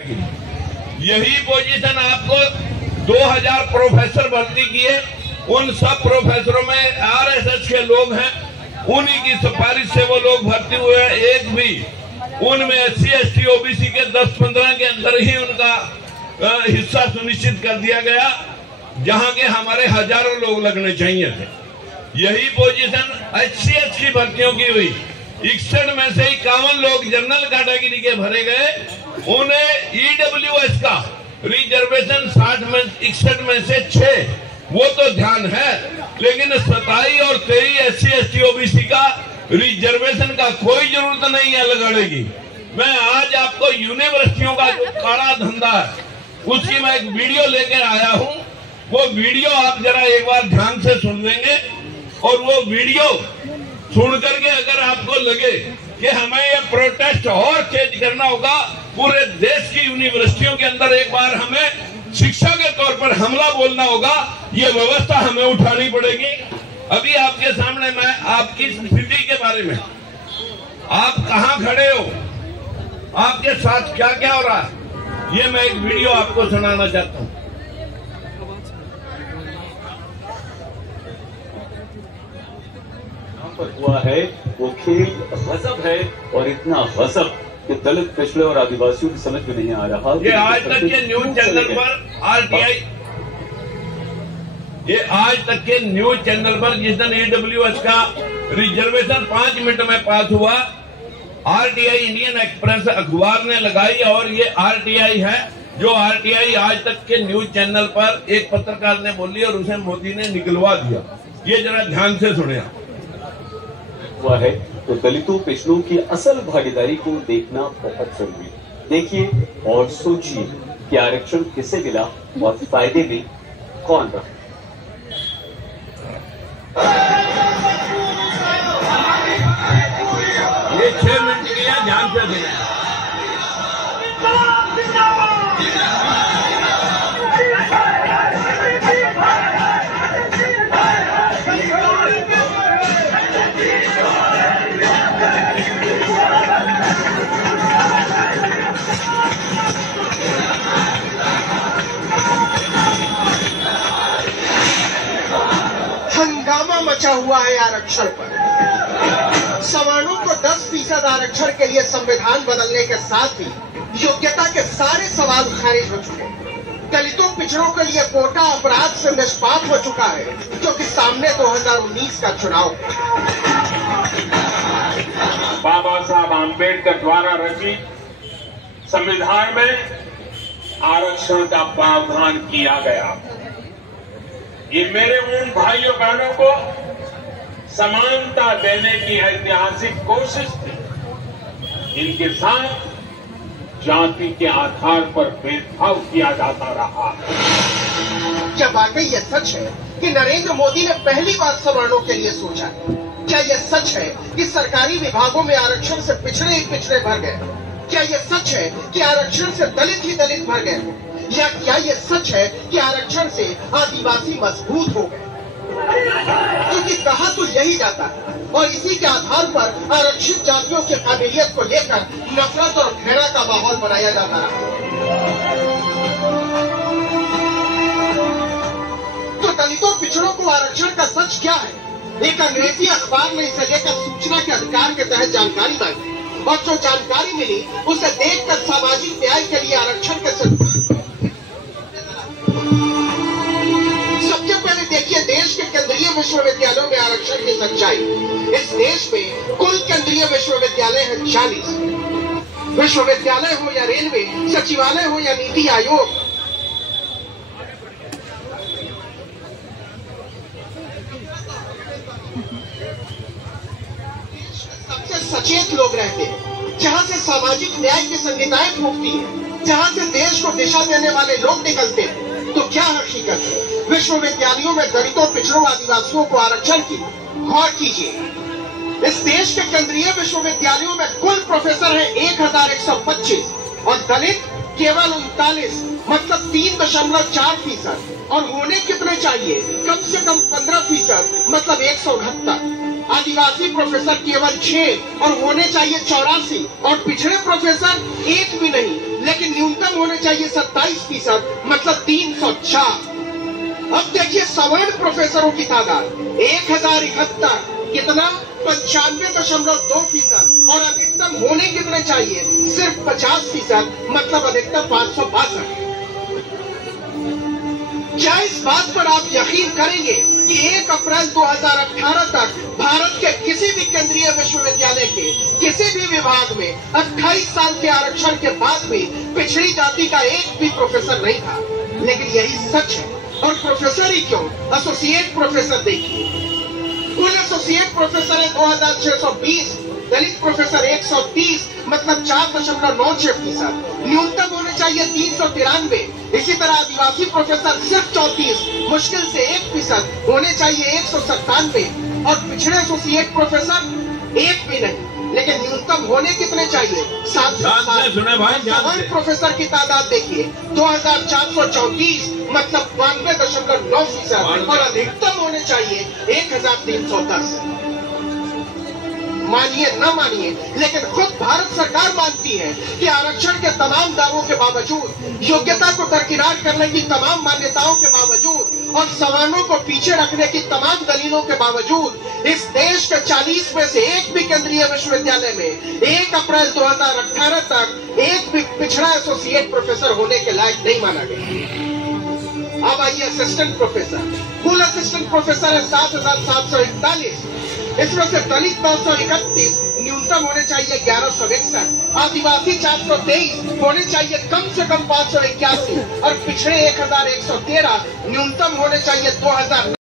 यही पोजीशन आपको 2000 प्रोफेसर भर्ती किए, उन सब प्रोफेसरों में आरएसएस के लोग हैं, उन्हीं की सिफारिश से वो लोग भर्ती हुए हैं। एक भी उनमें SC ST OBC के 10-15 के अंदर ही उनका हिस्सा सुनिश्चित कर दिया गया, जहां के हमारे हजारों लोग लगने चाहिए थे। यही पोजीशन HCS की भर्तियों की हुई, 61 में से 51 लोग जनरल कैटेगरी के भरे गए, उन्हें EWS का रिजर्वेशन 61 में से 6, वो तो ध्यान है, लेकिन 27 और 23 SC ST OBC का रिजर्वेशन का कोई जरूरत नहीं है लगाने। मैं आज आपको यूनिवर्सिटियों का जो काला धंधा है उसकी मैं एक वीडियो लेकर आया हूं, वो वीडियो आप जरा एक बार ध्यान से सुन लेंगे, और वो वीडियो सुन करके अगर आपको लगे कि हमें ये प्रोटेस्ट और तेज करना होगा, पूरे देश की यूनिवर्सिटियों के अंदर एक बार हमें शिक्षा के तौर पर हमला बोलना होगा, ये व्यवस्था हमें उठानी पड़ेगी। अभी आपके सामने मैं आपकी स्थिति के बारे में, आप कहां खड़े हो, आपके साथ क्या क्या हो रहा है, ये मैं एक वीडियो आपको सुनाना चाहता हूं। हुआ है वो खेल गजब है, और इतना गजब कि दलित, पिछड़े और आदिवासियों की समझ में नहीं आ रहा। ये आज तक के न्यूज चैनल पर RTI, ये आज तक के न्यूज चैनल पर जिस दिन EWS का रिजर्वेशन 5 मिनट में पास हुआ, RTI इंडियन एक्सप्रेस अखबार ने लगाई, और ये RTI है जो RTI आज तक के न्यूज चैनल पर एक पत्रकार ने बोली और उसे मोदी ने निकलवा दिया। ये जरा ध्यान से सुनिए। हुआ है तो दलितों, पिछड़ों की असल भागीदारी को देखना बहुत जरूरी है। देखिए और सोचिए कि आरक्षण किसे मिला और फायदे में कौन रहा। ये 6 मिनट की है, ध्यान से देना। हंगामा मचा हुआ है आरक्षण पर। सवर्णों को 10% आरक्षण के लिए संविधान बदलने के साथ ही योग्यता के सारे सवाल खारिज हो चुके हैं। दलितों, पिछड़ों के लिए कोटा अपराध से निष्पाप हो चुका है, जो कि सामने 2019 का चुनाव है। बाबा साहब आम्बेडकर द्वारा रचित संविधान में आरक्षण का प्रावधान किया गया। ये मेरे उन भाइयों बहनों को समानता देने की ऐतिहासिक कोशिश थी, इनके साथ जाति के आधार पर भेदभाव किया जाता रहा। क्या वाकई यह सच है कि नरेंद्र मोदी ने पहली बार सवर्णों के लिए सोचा? क्या यह सच है कि सरकारी विभागों में आरक्षण से पिछड़े ही पिछड़े भर गए? क्या यह सच है कि आरक्षण से दलित ही दलित भर गए? या क्या यह सच है कि आरक्षण से आदिवासी मजबूत हो गए? क्योंकि कहा तो यही जाता है, और इसी के आधार पर आरक्षित जातियों की काबिलियत को लेकर नफरत और घृणा का माहौल बनाया जाता रहा। तो दलितों, पिछड़ों को आरक्षण का सच क्या है? एक अंग्रेजी अखबार ने इसे लेकर सूचना के अधिकार के तहत जानकारी मांगी, और जो जानकारी मिली उसे देखकर सामाजिक न्याय के लिए आरक्षण के सिद्धांत। सबसे पहले देखिए देश के केंद्रीय विश्वविद्यालयों में आरक्षण की सच्चाई। इस देश में कुल केंद्रीय विश्वविद्यालय है 40। विश्वविद्यालय हो या रेलवे, सचिवालय हो या नीति आयोग, सबसे सचेत लोग रहते हैं, जहां से सामाजिक न्याय की संहिताएं फूटती है, जहां से देश को दिशा देने वाले लोग निकलते हैं। तो क्या हकीकत है विश्वविद्यालयों में दलितों, पिछड़ों, आदिवासियों को आरक्षण की? गौर कीजिए, इस देश के केंद्रीय विश्वविद्यालयों में कुल प्रोफेसर है 1125, और दलित केवल 39, मतलब 3.4%। और होने कितने चाहिए? कम से कम 15%, मतलब 169। आदिवासी प्रोफेसर केवल 6 और होने चाहिए 84, और पिछड़े प्रोफेसर 1 भी नहीं, लेकिन न्यूनतम होने चाहिए 27%, मतलब 304। अब देखिए सवर्ण प्रोफेसरों की तादाद 1071, कितना 95.2%, और अधिकतम होने कितने चाहिए? सिर्फ 50%, मतलब अधिकतम 562। क्या इस बात पर आप यकीन करेंगे कि 1 अप्रैल 2018 तक भारत के किसी भी केंद्रीय विश्वविद्यालय के किसी भी विभाग में 28 साल के आरक्षण के बाद भी पिछड़ी जाति का एक भी प्रोफेसर नहीं था? लेकिन यही सच है। और प्रोफेसर ही क्यों, एसोसिएट प्रोफेसर देखिए, कुल एसोसिएट प्रोफेसर है 2620, दलित प्रोफेसर 130, मतलब 4.96%। न्यूनतम होने चाहिए 393। इसी तरह आदिवासी प्रोफेसर सिर्फ 34, मुश्किल से 1%, होने चाहिए 197। और पिछड़े एसोसिएट प्रोफेसर एक भी नहीं, लेकिन न्यूनतम होने कितने चाहिए? 707। प्रोफेसर की तादाद देखिए 2434, मतलब 92.9%, और अधिकतम होने चाहिए 1310। मानिए न मानिए, लेकिन खुद भारत सरकार मानती है कि आरक्षण के तमाम दावों के बावजूद, योग्यता को दरकिनार करने की तमाम मान्यताओं के बावजूद और सवर्णों को पीछे रखने की तमाम दलीलों के बावजूद इस देश के 40 में से एक भी केंद्रीय विश्वविद्यालय में 1 अप्रैल 2018 तक एक भी पिछड़ा एसोसिएट प्रोफेसर होने के लायक नहीं माना गया। अब आइए असिस्टेंट प्रोफेसर। कुल असिस्टेंट प्रोफेसर है 7741, इसमें से दलित 931, न्यूनतम होने चाहिए 1161, आदिवासी 423, होने चाहिए कम से कम 581, और पिछड़े 1113, न्यूनतम होने चाहिए 2000।